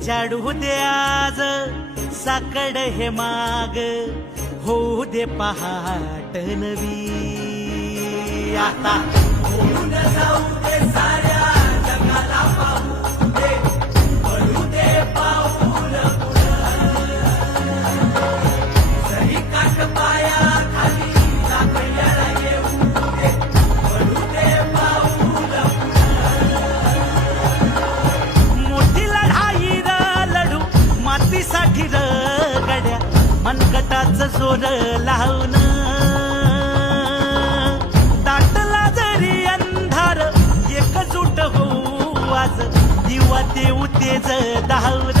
उजाडू दे आज साकड हे माग, होऊ दे पहाट नवी. आता होऊन जाऊ दे साऱ्या जगाला पाहू दे, पडू दे पाऊल जरी काट पाया खाली आपल्याला येऊ दे, पडू दे पाऊल. मोठी लढाई र लढू मातीसाठी र गड्या, मनगटाचं जोर लावून. दाटला जरी अंधार एकजूट होऊ आज, दिवा देऊ तेज धावून.